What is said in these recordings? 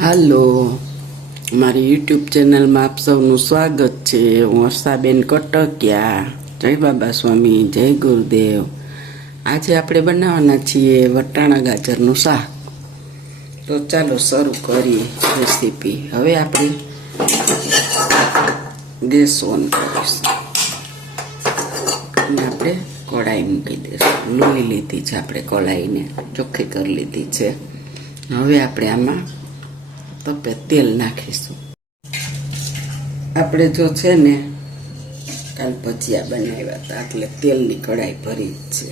હાલો, મારી યુટ્યુબ ચેનલમાં આપ સૌનું સ્વાગત છે. હું વર્ષાબેન કટકિયા. જય બાબા સ્વામી, જય ગુરુદેવ. આજે આપણે બનાવવાના છીએ વટાણા ગાજરનું શાક. તો ચાલો શરૂ કરીએ રેસીપી. હવે આપણે ગેસ ઓન કરીશું અને આપણે કઢાઈ મૂકી દઈશું. લોહી લીધી છે આપણે, કઢાઈને ચોખ્ખી કરી લીધી છે. હવે આપણે આમાં તપે તેલ નાખીશું. આપણે જો છે ને કાલ ભજીયા બનાવ્યા હતા એટલે તેલની કઢાઈ ભરી જ છે.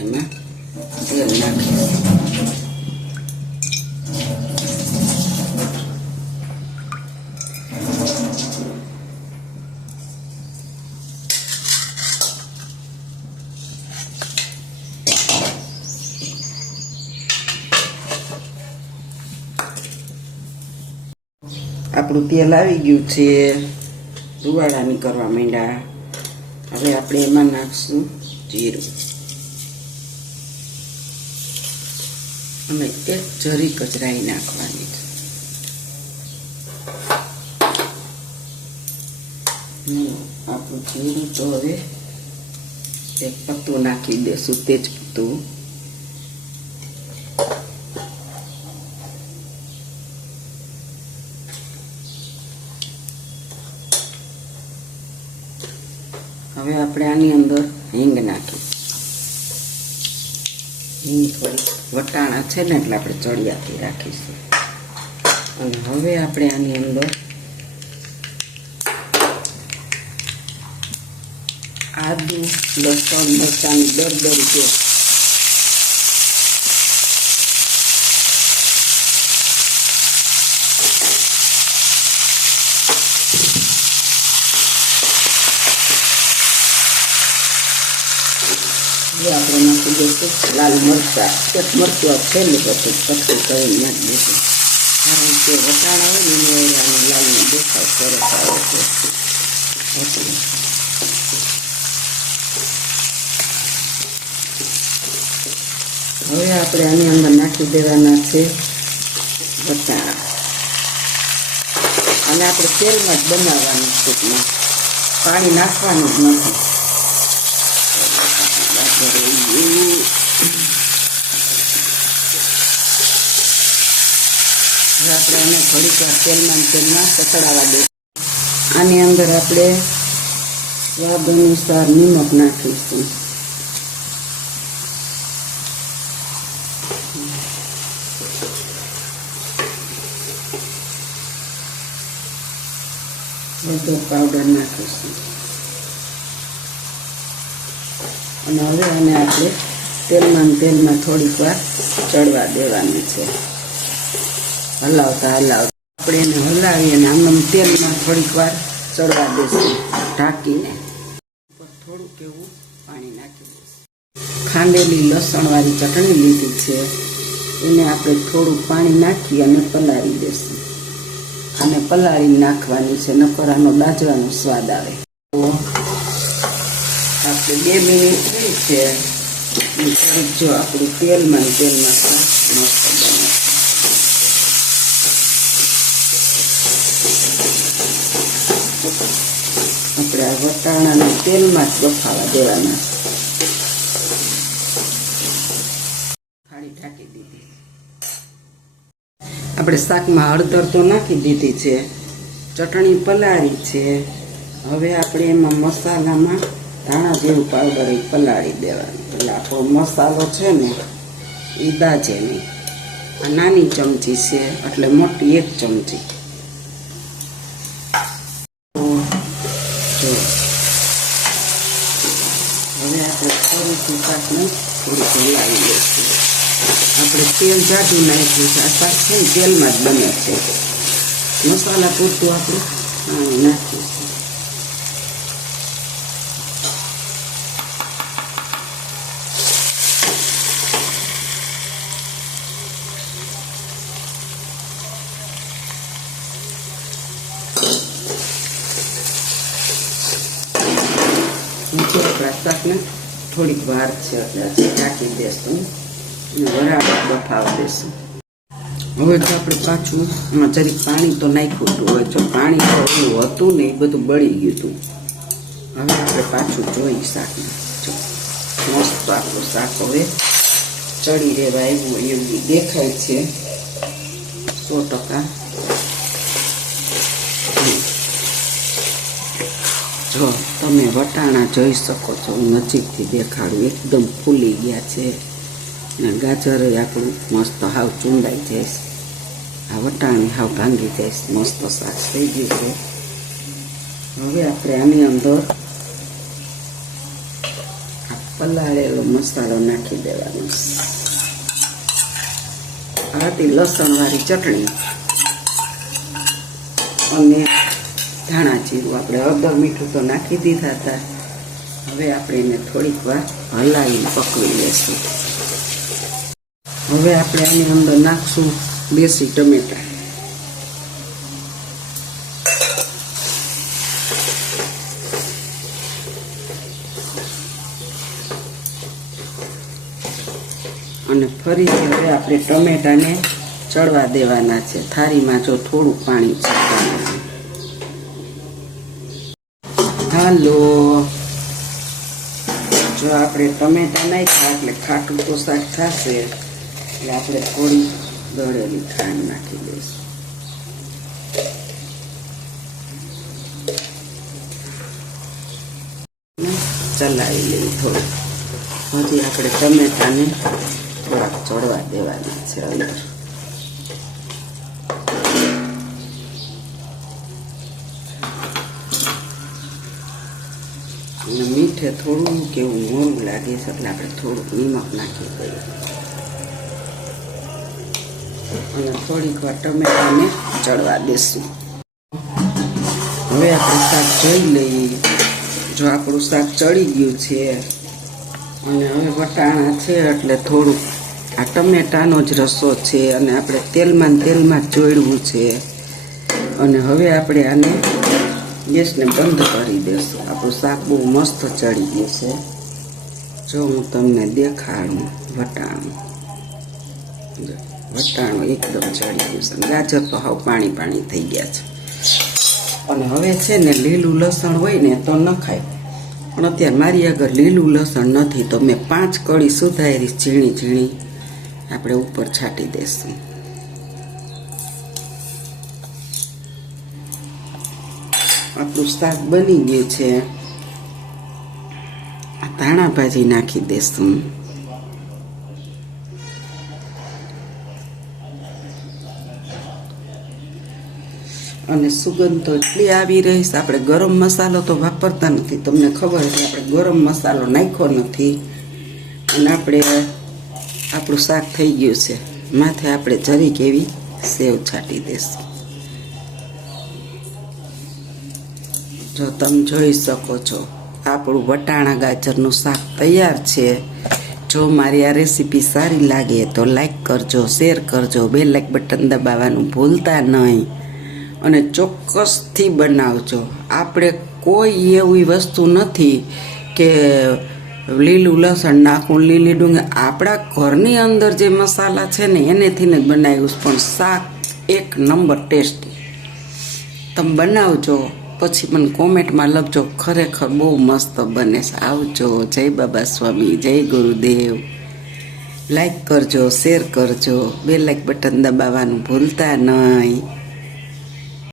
એમાં તેલ નાખીશું. આપણું તેલ આવી ગયું છે, રૂવાળાની કરવા માંડ્યા. હવે આપણે એમાં નાખશું જીરું અને એક જરી કચરાઈ નાખવાની છે. આપણું જીરું તો હવે એક પત્તું નાખી દેશું, તેજ પત્તું. હવે આપણે આની અંદર હિંગ નાખી. હિંગ થોડી વટાણા છે ને એટલે આપણે ચડિયાથી રાખીશું. અને હવે આપણે આની અંદર આદુ, લસણ, મરચાંની દરદરી પેસ્ટ, આપણે નાખી દઈશું લાલ મરચાં. એક મરચું છેલ્લું પછી કટકી કરીને નાખી દઈશું, કારણ કે વટાણા હોય ને એનો લાલનો દેખાવ સરસ આવે છે. હવે આપણે આની અંદર નાખી દેવાના છે વટાણા. અને આપણે તેલમાં જ બનાવવાનું ટૂંકમાં, પાણી નાખવાનું જ નથી. હવે આપણે એને થોડીક વાર તેલમાં સતડાવા દઈશું. આની અંદર આપણે સ્વાદ અનુસાર નિમક નાખીશું. હળદર પાવડર નાખીશું. અને હવે આને આપણે તેલમાં થોડીક વાર ચડવા દેવાની છે. હલાવતા આપણે એને હલાવી અને આમ તેલમાં થોડીક વાર ચડવા દઈશું ઢાંકીને. થોડુંક એવું પાણી નાખી દઈશું. ખાંડેલી લસણવાળી ચટણી લીધી છે, એને આપણે થોડુંક પાણી નાખી અને પલાળી દઈશું. અને પલાળી નાખવાની છે, નકર આનો દાજવાનો સ્વાદ આવે. આપણે 2 મિનિટ થઈ છે. થોડીક જો આપણું તેલમાં મસ્ત બને. આપણે આ વટાણાના તેલમાં જ બફાવા દેવાના. થાળી ઢાંકી દીધી. આપણે શાકમાં હળદર તો નાખી દીધી છે, ચટણી પલાળી છે. હવે આપણે એમાં મસાલામાં ધાણા જેવું પાવડર એ પલાળી દેવાનું. એટલે આપણો મસાલો છે ને એ દાજે નહીં. આ નાની ચમચી છે એટલે મોટી 1 ચમચી. જો હવે આપણે ફરીથી શાકને થોડુંક હલાવી લઈશું. આપણે તેલ જાડું નાખ્યું છે. આ શાક છે ને તેલમાં જ બને છે. મસાલા પૂરતું આપણે પાણી નાખીશું. આપણા શાકને થોડીક વાર છે એટલે ઢાંકી દેશું અને બરાબર બફાવા દેશું. હવે તો આપણે પાછું એમાં જરીક પાણી તો નાખ્યું હતું. હવે જો પાણી તો એવું હતું ને એ બધું બળી ગયું હતું. હવે આપણે પાછું જોઈ શાકને જો મસ્ત આપણું શાક હવે ચડી રહેવા આવ્યું એવું દેખાય છે 100%. જો તમે વટાણા જોઈ શકો છો, હું નજીકથી દેખાડું, એકદમ ફૂલી ગયા છે ને ગાજર આપણું મસ્ત હાવ ચૂંદાઈ જાય. આ વટાણી હાવ ભાંગી જાય, મસ્ત શાક થઈ ગયું છે. હવે આપણે આની અંદર આ પલાળેલો મસાલો નાખી દેવાનો. આથી લસણવાળી ચટણી અને ધાણા જીરું આપણે હળદર મીઠું તો નાખી દીધા હતા. હવે આપણે એને થોડીક વાર હલાવીને પકવી લેશું. હવે આપણે આની અંદર નાખશું દેશી ટમેટા. અને ફરીથી હવે આપણે ટમેટાને ચડવા દેવાના છે. થાળીમાં જો થોડું પાણી છાંટવાનું. હાલો, જો આપણે ટમેટા નાખ્યા એટલે ખાટું તો શાક થશે, એટલે આપણે થોડી દળેલી ખાંડ નાખી દઈશું. ચલાવી લઈએ થોડું. હજી આપણે ટમેટાને થોડાક ચડવા દેવાના છે અંદર. અને મીઠે થોડું કેવું મોરું લાગે છે એટલે આપણે થોડુંક નિમક નાખી દઈએ અને થોડીક વાર ટમેટાને ચડવા દેશું. હવે આપણે શાક જોઈ લઈએ. જો આપણું શાક ચડી ગયું છે અને હવે વટાણા છે એટલે થોડુંક આ ટમેટાનો જ રસો છે અને આપણે તેલમાં ચોળવું છે. અને હવે આપણે આને ગેસને બંધ કરી દઈશું. આપણું શાક બહુ મસ્ત ચડી ગયું છે. જો હું તમને દેખાડું, વટાણું એકદમ ચડી ગયું છે. ગાજર તો હાવ પાણી થઈ ગયા છે. અને હવે છે ને લીલું લસણ હોય ને તો ન ખાય, પણ અત્યારે મારી આગળ લીલું લસણ નથી તો મેં 5 કળી સુધારી ઝીણી આપણે ઉપર છાંટી દઈશું. આપણું શાક બની ગયું છે. ધાણા ભાજી નાખી દઈશું. અને સુગંધ તો એટલી આવી રહી છે. આપણે ગરમ મસાલો તો વાપરતા નથી, તમને ખબર છે. આપણે ગરમ મસાલો નાખ્યો નથી અને આપણું શાક થઈ ગયું છે. માથે આપણે જરીક એવી સેવ છાંટી દઈશું. જો તમે જોઈ શકો છો આપણું વટાણા ગાજરનું શાક તૈયાર છે. જો મારી આ રેસીપી સારી લાગે તો લાઈક કરજો, શેર કરજો, બેલ લાઈક બટન દબાવવાનું ભૂલતા નહીં અને ચોક્કસથી બનાવજો. આપણે કોઈ એવી વસ્તુ નથી કે લીલું લસણ નાખું, લીલી ડુંગળી, આપણા ઘરની અંદર જે મસાલા છે ને એનેથી જ બનાવ્યું, પણ શાક 1 નંબર ટેસ્ટી. તમે બનાવજો, પછી મને કોમેન્ટમાં લખજો ખરેખર બહુ મસ્ત બને છે. આવજો. જય બાબા સ્વામી, જય ગુરુદેવ. લાઈક કરજો, શેર કરજો, બેલ લાઈક બટન દબાવવાનું ભૂલતા નહીં.